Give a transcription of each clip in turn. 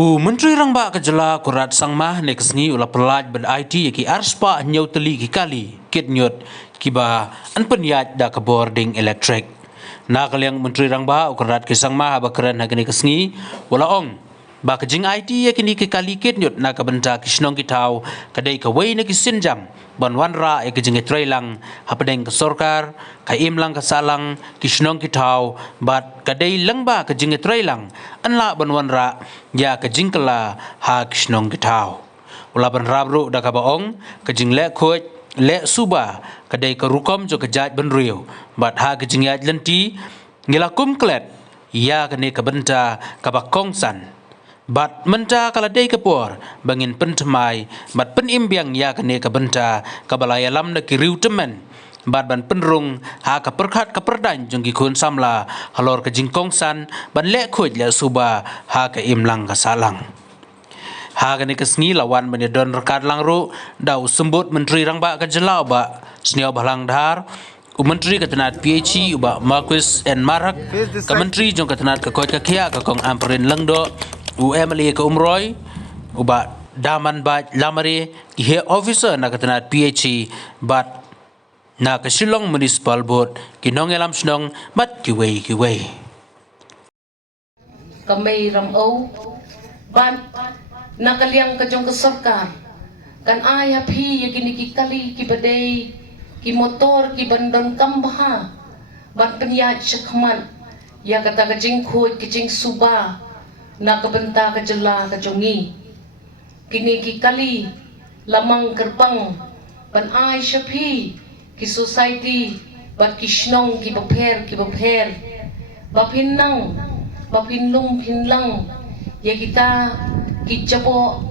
Menteri Rangba Kejala Conrad sangmah ne kesngi ulah pelaj bad IT ki arspa nyau teli ki kali kit nyot kiba an penyat da ke boarding electric. Na kaliang Menteri Rangba Conrad ki sangmah ba keren hagni kesngi ulah ong ba kejing IT kini ki kali kit nyot na ka benta ki snong ki tau kadai ka wei na ki sinjam ban wanra e kejing trailang hapedeng ke sorkar ka imlang ka salang ki snong ki tau bat kadai langba kejing trailang anla ban wanra ya kejing kala ha ki snong ki tau ula ban rabru da ka baong kejing lehkhuid le suba kadai ka rukom jo kejat ban riu bat ha kejing ya lenti ngilakum klet ya kene ka benta ka jingkongsan bat menta kala dei kapor bangin pentemai bat penimbiang ya kene ka benta ka balaya lam na kiriu temen bat ban pynrung haka pyrkhat ka pyrdaiñ jengki khun samla halor ka jingkongsan ban lehkhuid le suba haka imlang ka salang haka ni kesngi lawan menedon rekat langru dau sembut Menteri Rangba Kejala ba sniau balang dhar Menteri Ketenat PhD uba Marquis and Marak ke Menteri jong Ketenat ke koi ka kia ka kong amperin lengdo UMLA ke umroy uba daman bat lamari ki he officer na Ketenat PhD bat na ke Shillong Municipal Board ki nong elam snong bat ki wei kami ramau ban nakaliang kajong ke sarkar kan ayap hi yagini ki kali ki badai ki motor ki bandon kambaha ban penyat syakman ya kata kajing khoi kajing suba na kabenta Kejala kajongi kini ki kali lamang gerbang ban ai syaphi ki society bat ki snong ki bapher bapinang bapinlung pinlang ya kita ki jabo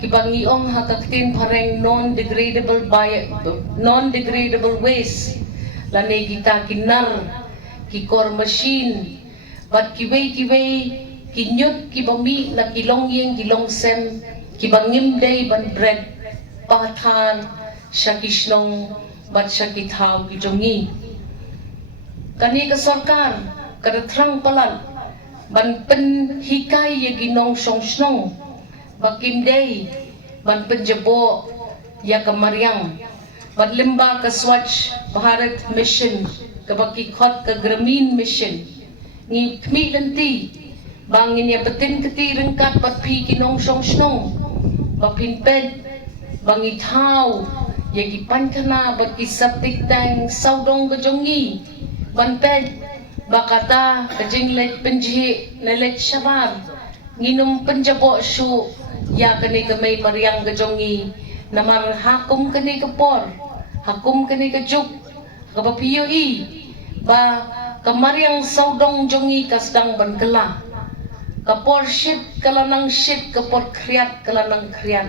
ki bangiong hakaktin pareng non degradable waste lane kita kinar ki kor machine bat ki wei kinyut ki bami na kilongyeng kilongsem ki bangim day ban bread patan syakisnong bat syakithau ki jongi kani ka sarkar kada trang palan ban pen hikay ya ginong songsnong bakim day ban penjabo ya kamaryang bat limba ka Swachh Bharat mission ka bakikot ka Gramin mission ni kmi lanti bangin ya betin keti rengkat bat pi kinong songsnong bapin ped bangi thau ya ki pankana bat ki septic tank saudong gajongi ban ped bakata kajing let penji nelet shabar nginum penjabo syu ya kani kamay maryang gajongi namar hakum kani kapor hakum kani kajuk kapapiyo ba kamaryang saudong jongi kasdang ban kala kapor shit kalanang shit kapor kriat kalanang kriat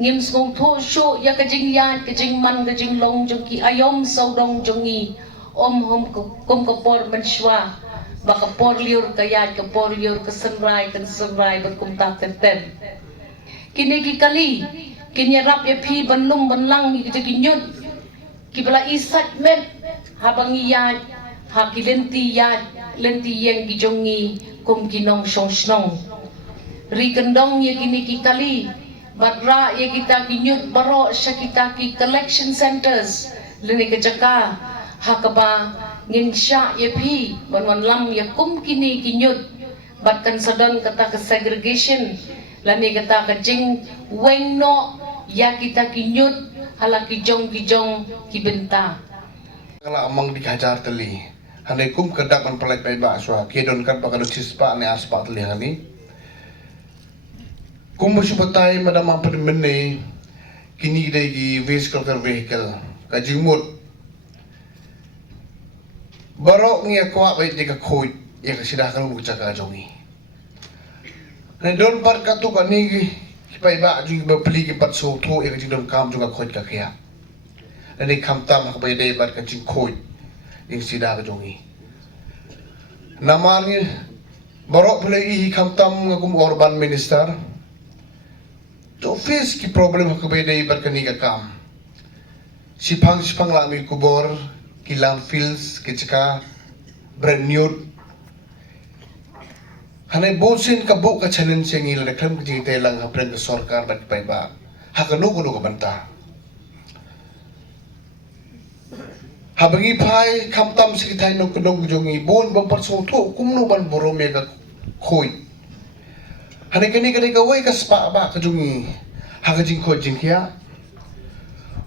ngim song tho sho ya kajing man kajing long jongki ayom saudong jongi om hom kum kapor menshwa ba kapor liur kayat kapor liur kesenrai berkum ta tenten kini ki kali kini rap ya phi banlum banlang mi ki nyut ki bala isat met habangi ya ha ki lenti yang ki jongi kum kinong songsnong ri kendong ya kini ki kali badra ya kita kinyut baro syakita ki collection centers lene ke jaka hakaba ngin sya ya phi banwan lam ya kum kini kinyut batkan sadon kata ke segregation lane kata ke jing wengno ya kita kinyut halaki jong ki benta kala amang dikajar teli hanai kum kedap an pelai pai ba swa kedon kan pakado sispa ne aspa teli hani kum bersupatai madam apa menne kini dai gi vehicle ka jingmut barok ngia kwa bai de ka khoi ya ka sida kan buca ka jongi ne don par ka tu ka ni pai ba jing ba pli ki pat so tho ya ka jing don kam juga khoi ka kya ani kam tam ka bai dai bat ka jing khoi yang sida ka jongi namarnya barok pelai kam tam ngagum urban minister to face ki problem ka bai dai bat ka ni ka kam sipang la mi kubor ki landfills ki chaka brand new Hanay bosin kabuk ka challenge yang ila reklam kajing telang hapren ke sorkar bat pai ba. Hakanu kuno ka banta. Habangi pai kamtam sikitai nong kenong jongi bon bampar soto kumno ban borome ka khoi. Hanay kani kani kawai ka spa ba ka jongi hakajing khoi jingkia.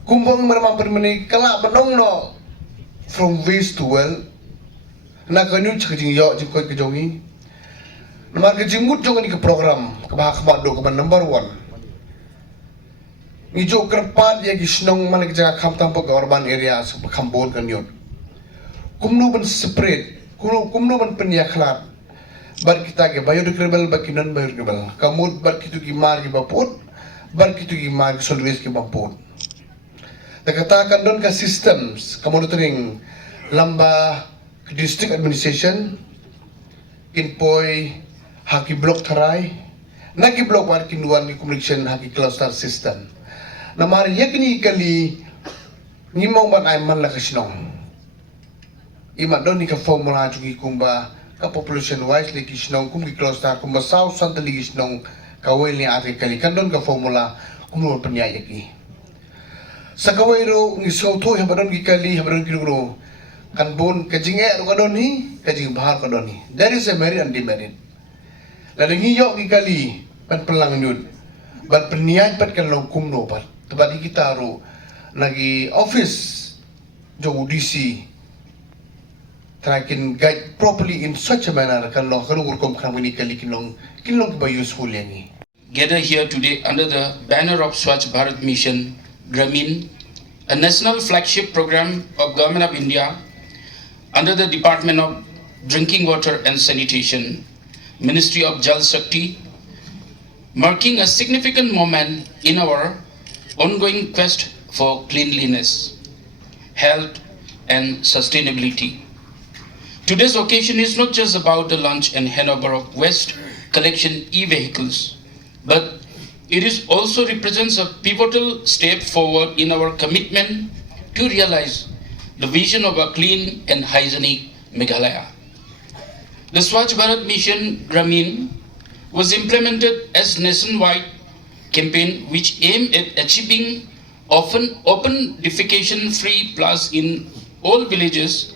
Kumbang mermam permeni kala banong no from waste to well. Na kanyu chakajing yo jingkoi ka jongi. Namar kejimut jongan ni ke program kebahak do ke number 1. Ijo kerpat ya gisnong mana kejaga kam tampo ke urban area kambon kan yot. Kumno ban spread, kumno ban penyaklat. Bar kita ke biodegradable baki non biodegradable. Kamut bar kitu ki mar ki bapot, bar kitu ki mar ki solid waste ki bapot. Katakan don ka systems monitoring lamba district administration inpoi haki blok tarai naki blok war kinuan ni communication haki cluster system namari yakni kali ni mau man ay man la kasnong ima don ni ka formula jugi kumba ka population wise li kisnong kum ki cluster kumba south central kisnong kawel ni ate kali kan don ka formula kumno panyayaki sa kawero ni so to habadon ki kali habadon ki ro kan bon kajinge ro kadon ni kajing bahar kadon ni there is a merit and demerit. Lalu ngiyok ki kali ban pelang yun ban peniat pat kan long kumno pat tabadi kita ro nagi office jo DC try can guide properly in such a manner kan long kan urkom kramini kali kinong ba useful yangi. Gather here today under the banner of Swachh Bharat Mission Gramin, a national flagship program of Government of India under the Department of Drinking Water and Sanitation, Ministry of Jal Shakti, marking a significant moment in our ongoing quest for cleanliness, health and sustainability. Today's occasion is not just about the launch and handover of waste collection e-vehicles, but it is also represents a pivotal step forward in our commitment to realize the vision of a clean and hygienic Meghalaya. The Swachh Bharat Mission Gramin was implemented as nationwide campaign which aimed at achieving open defecation free plus in all villages,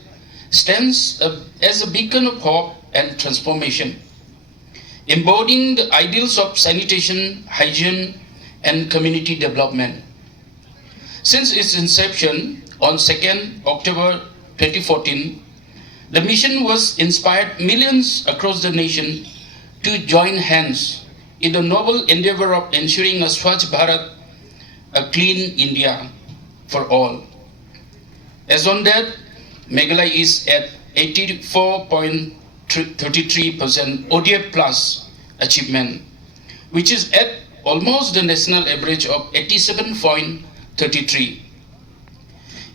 stands as a beacon of hope and transformation, embodying the ideals of sanitation, hygiene and community development. Since its inception on 2nd October 2014, the mission was inspired millions across the nation to join hands in the noble endeavor of ensuring a Swachh Bharat, a clean India for all. As on that, Meghalaya is at 84.33% ODF plus achievement, which is at almost the national average of 87.33.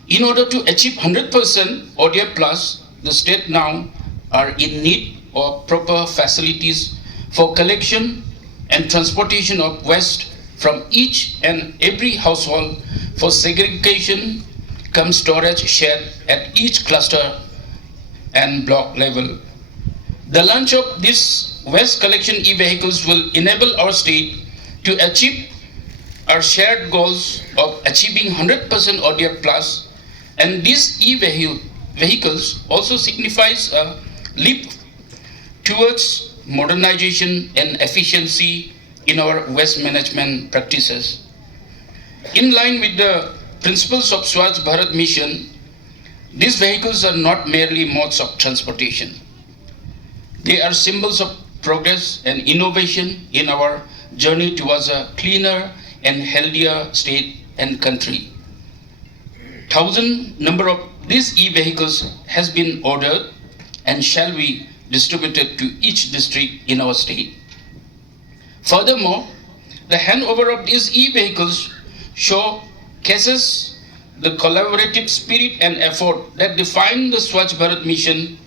In order to achieve 100% ODF plus, the state now are in need of proper facilities for collection and transportation of waste from each and every household for segregation cum storage shed at each cluster and block level. The launch of these waste collection e-vehicles will enable our state to achieve our shared goals of achieving 100% ODF plus, and these e-vehicles also signifies a leap towards modernization and efficiency in our waste management practices. In line with the principles of Swachh Bharat Mission, these vehicles are not merely modes of transportation. They are symbols of progress and innovation in our journey towards a cleaner and healthier state and country. Thousand number of these e-vehicles has been ordered and shall be distributed to each district in our state. Furthermore, the handover of these e-vehicles showcases the collaborative spirit and effort that define the Swachh Bharat Mission.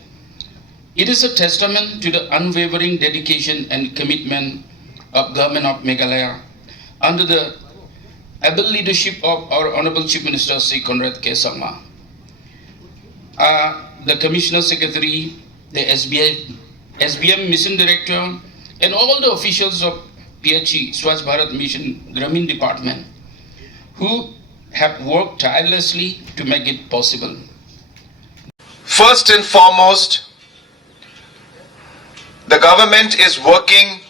It is a testament to the unwavering dedication and commitment of Government of Meghalaya under the able leadership of our Honorable Chief Minister Sri Conrad K. the Commissioner Secretary, the SBM Mission Director, and all the officials of PHE, Swachh Bharat Mission Gramin Department, who have worked tirelessly to make it possible. First and foremost, the government is working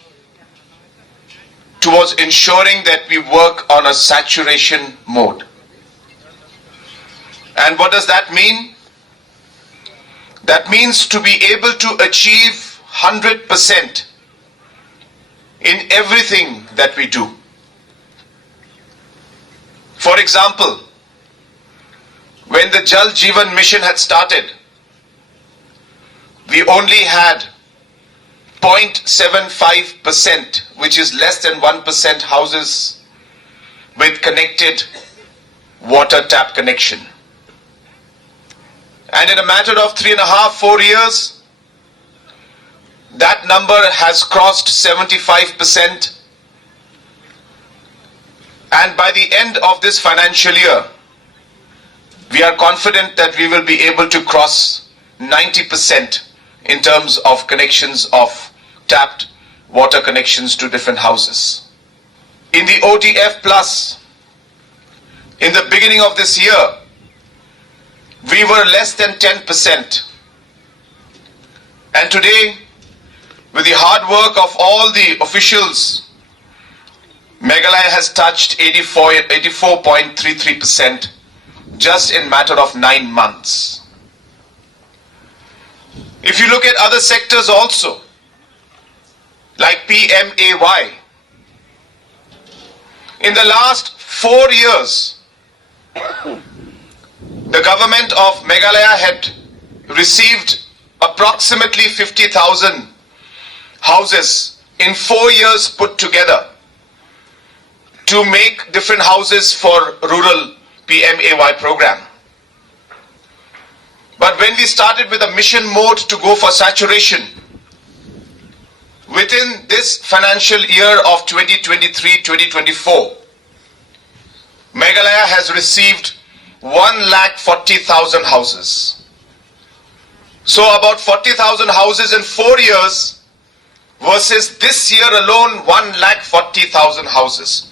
towards ensuring that we work on a saturation mode. And what does that mean? That means to be able to achieve 100% in everything that we do. For example, when the Jal Jeevan Mission had started, we only had 0.75%, which is less than 1% houses with connected water tap connection. And in a matter of 3.5-4 years, that number has crossed 75%. And by the end of this financial year, we are confident that we will be able to cross 90% in terms of connections of tapped water connections to different houses. In the ODF Plus, in the beginning of this year, we were less than 10%. And today, with the hard work of all the officials, Meghalaya has touched 84.33% just in matter of 9 months. If you look at other sectors also, like PMAY, in the last 4 years, the government of Meghalaya had received approximately 50,000 houses in 4 years put together to make different houses for rural PMAY program. But when we started with a mission mode to go for saturation, within this financial year of 2023-2024, Meghalaya has received 140,000 houses. So about 40,000 houses in 4 years versus this year alone 140,000 houses,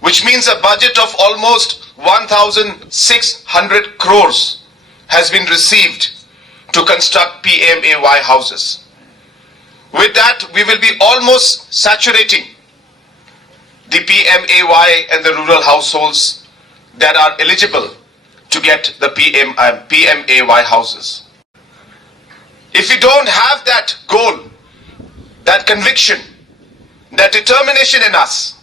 which means a budget of almost 1,600 crores has been received to construct PMAY houses. With that, we will be almost saturating the PMAY and the rural households that are eligible to get the PMAY houses. If we don't have that goal, that conviction, that determination in us,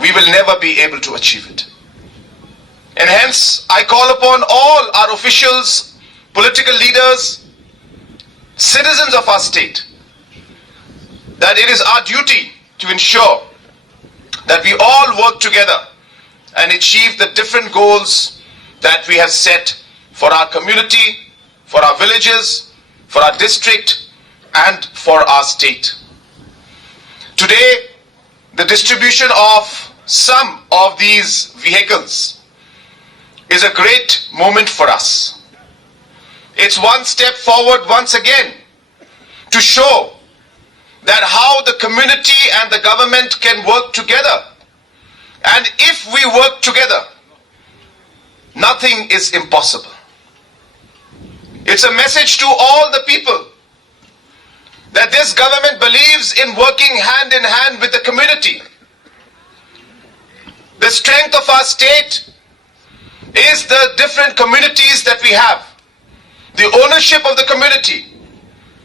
we will never be able to achieve it. And hence, I call upon all our officials, political leaders, citizens of our state, that it is our duty to ensure that we all work together and achieve the different goals that we have set for our community, for our villages, for our district, and for our state. Today, the distribution of some of these vehicles is a great moment for us. It's one step forward once again to show that how the community and the government can work together. And if we work together, nothing is impossible. It's a message to all the people that this government believes in working hand in hand with the community. The strength of our state is the different communities that we have, the ownership of the community,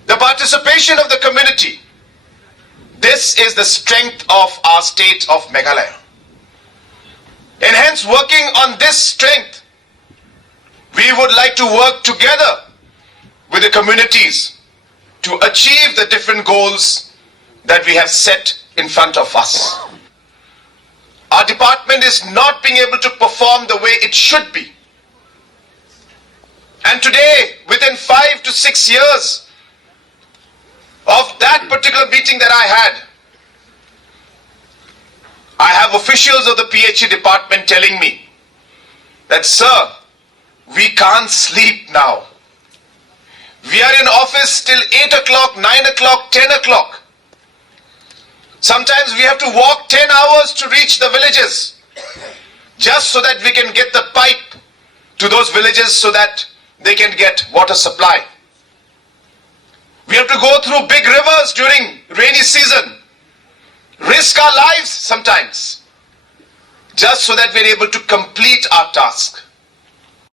the participation of the community. This is the strength of our state of Meghalaya. And hence, working on this strength, we would like to work together with the communities to achieve the different goals that we have set in front of us. Our department is not being able to perform the way it should be. And today, within 5 to 6 years of that particular meeting that I have officials of the PHE department telling me that, sir, we can't sleep now. We are in office till 8 o'clock, 9 o'clock, 10 o'clock. Sometimes we have to walk 10 hours to reach the villages just so that we can get the pipe to those villages so that they can get water supply. We have to go through big rivers during rainy season, risk our lives sometimes, just so that we're able to complete our task.